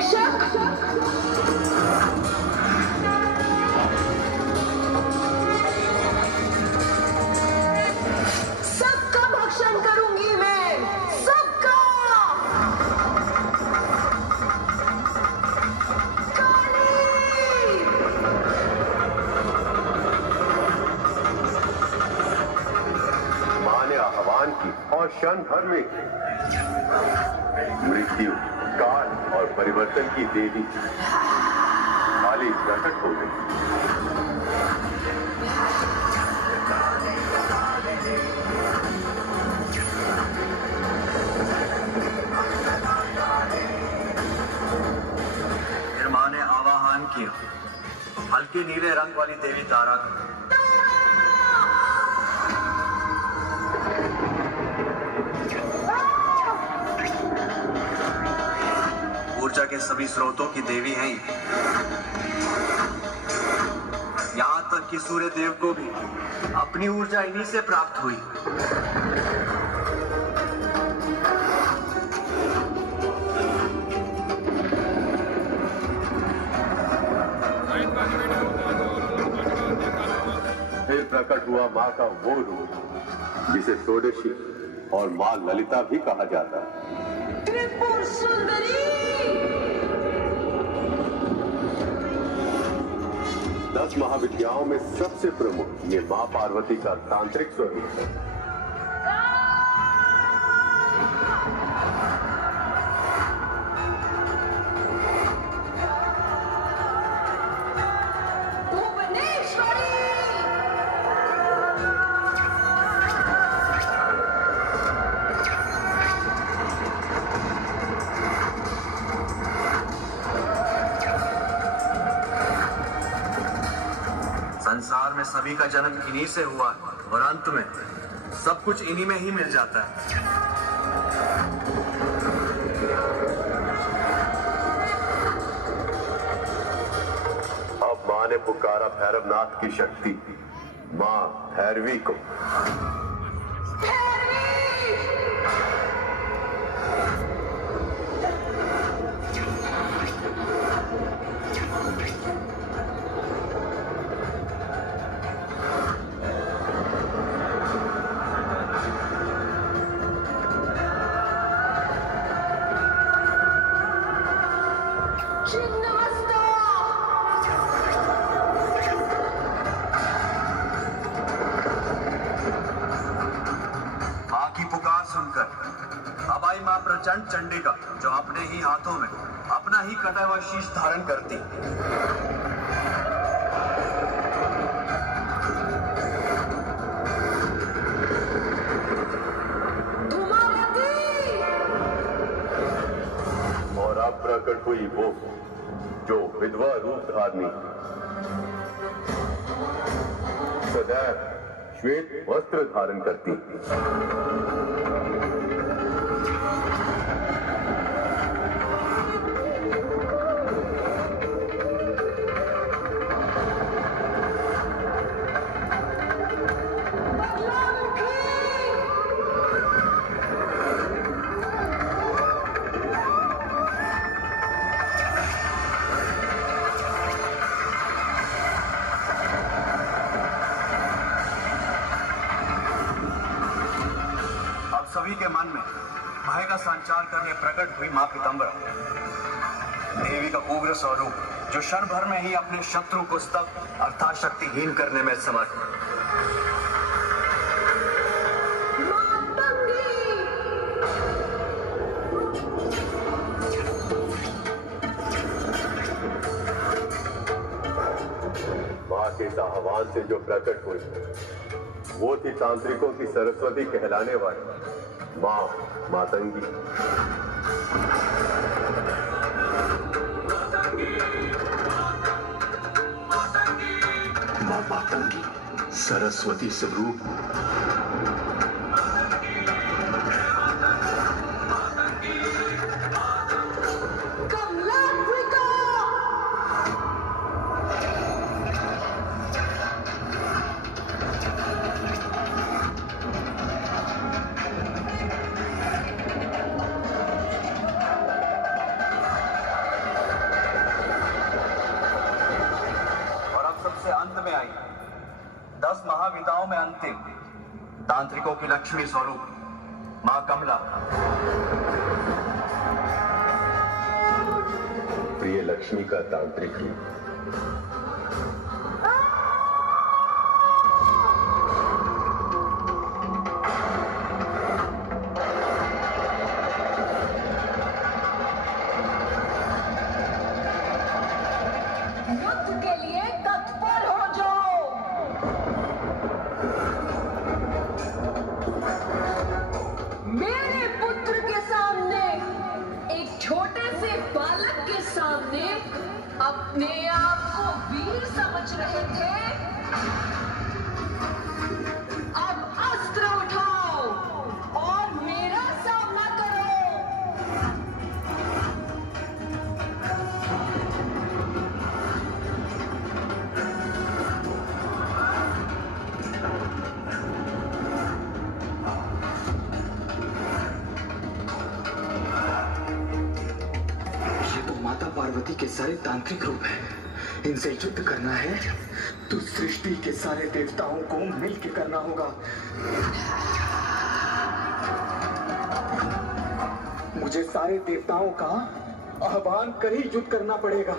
भक्षक, सबका भक्षण करूंगी मैं, सबका। मां ने आह्वान की और क्षण भर में मृत्यु, काल और परिवर्तन की देवी काली प्रकट हो गई। फिर मां ने आवाहन किया, हल्के नीले रंग वाली देवी तारा को। ऊर्जा के सभी स्रोतों की देवी हैं। यहां तक कि सूर्य देव को भी अपनी ऊर्जा इन्हीं से प्राप्त हुई। फिर प्रकट हुआ मां का वो रूप जिसे षोडशी और मां ललिता भी कहा जाता है। त्रिपुर सुंदरी, 10 महाविद्याओं में सबसे प्रमुख ये मां पार्वती का तांत्रिक स्वरूप है। संसार में सभी का जन्म इन्हीं से हुआ और अंत में सब कुछ इन्हीं में ही मिल जाता है। अब मां ने पुकारा भैरवनाथ की शक्ति, मां भैरवी को। अब आई मां प्रचंड चंडिका, जो अपने ही हाथों में अपना ही कटा हुआ शीश धारण करती। और अब प्रकट हुई वो जो विधवा रूप धारनी, सदैव श्वेत वस्त्र धारण करती। सभी के मन में भय का संचार करने प्रकट हुई मां पीतांबरा, देवी का उग्र स्वरूप जो क्षण भर में ही अपने शत्रु को स्तब्ध अर्थात शक्तिहीन करने में समर्थ। मां के इस आह्वान से जो प्रकट हुई वो थी तांत्रिकों की सरस्वती कहलाने वाली मां मातंगी। मां मातंगी सरस्वती स्वरूप। महाविदाओं में अंतिम तांत्रिकों की लक्ष्मी स्वरूप मां कमला। प्रिय लक्ष्मी का तांत्रिक रूप। युद्ध के लिए तत्पर हो जाओ। मेरे पुत्र के सामने, एक छोटे से बालक के सामने अपने आप को वीर समझ रहे थे। अब अस्त्र उठाओ और मेरा सामना करो। ये तो माता पार्वती के सारे तांत्रिक रूप हैं। इनसे युद्ध करना है तो सृष्टि के सारे देवताओं को मिलकर करना होगा। मुझे सारे देवताओं का आह्वान कर ही युद्ध करना पड़ेगा।